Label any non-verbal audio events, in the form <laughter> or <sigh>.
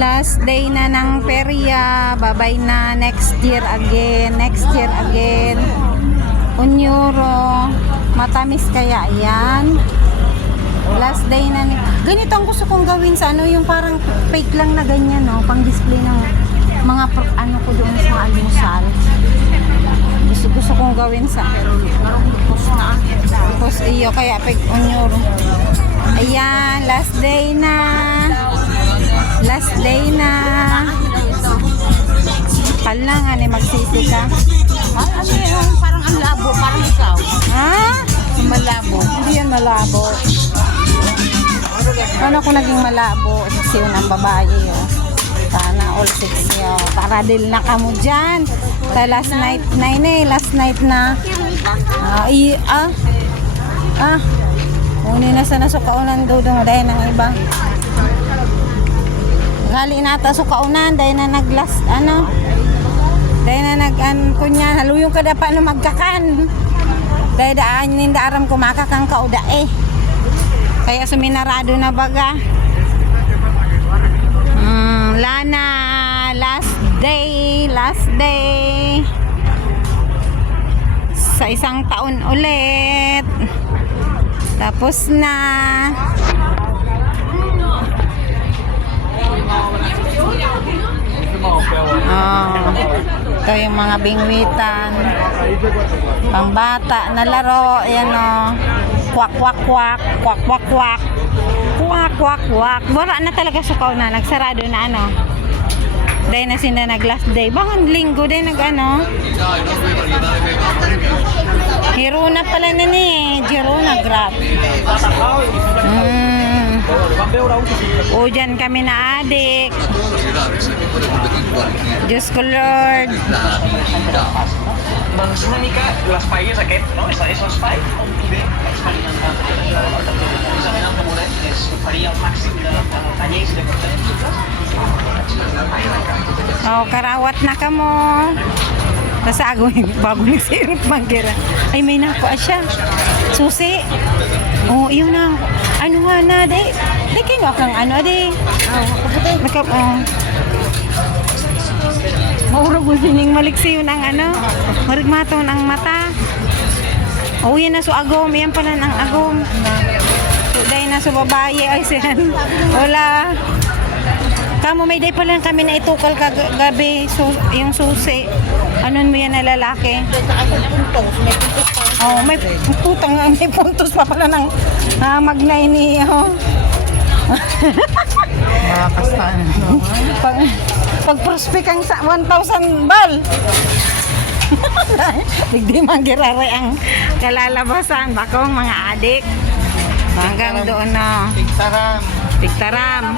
Last day na ng perya. Babay na next year again. Next year again. Unyuro. Matamis kaya yan. Last day na ni... Ganito ang gusto kong gawin sa ano, yung parang fake lang na ganyan, no? Pang display ng mga pro- ano ko doon sa almusal. Gusto, gusto kong gawin sa... Tapos iyo, kaya pag unyuro. Ayan, last day na. Last day na. Kal na nga ni magsisi ka. Ay, ano yun? Parang ang labo, parang ikaw. Ha? Malabo. Hindi yan malabo. Paano kung naging malabo? Siyo ng babae yun. Sana all six yun. Para din na ka mo dyan. Sa last night na yun eh. Last night na. Ah, i, ah. Ah. Uni na sa nasukaunan dudong dahil ng iba. Gali nata sukaunan dahil na naglas ano. Dahil na nag an kunya haluyong kada pa na magkakan. Dahil daan ninda aram kumakakang kauda eh. Kaya suminarado na baga. Mm, Lana, last day, last day. Sa isang taon ulit. Tapos na. Oh, ito yung mga bingwitan. Pambata na laro. Ayan o. Kwak, kwak, kwak. Kwak, kwak, kwak. Kwak, kwak, kwak. Wala na talaga sukaw na. Nagsarado na ano. Dahil na sila nag last day. Bangan linggo dahil nag ano. Hero na pala na ni. Jiro na grab. Mm. O dyan kami na adik. Diyos ko Lord. Oh, karawat na ka mo. Ako yung <laughs> bago nagsirot mangira. Ay, may nakuha siya. Susi. Oh, yun na. Ano nga na, de. De, kino kang ano, de. Naka, oh. Maurag mo sining maliksi yun ang ano. Marig mato ng mata. Oh, yan na so agom. Yan pala ng agom. So, dahil na sa babae. Ay, siyan. Wala. Kamo may day pa lang kami na itukal kagabi so, yung susi. Anon mo yan na lalaki? Oh, may putang nga, may puntos pa pala ng ah, magnay ni oh. Makakastaan. pag, pag prospect ang sa 1,000 bal. Digdi <laughs> man girare ang kalalabasan. Bakong mga adik. Hanggang doon na. Tigsaram. Tiktaram.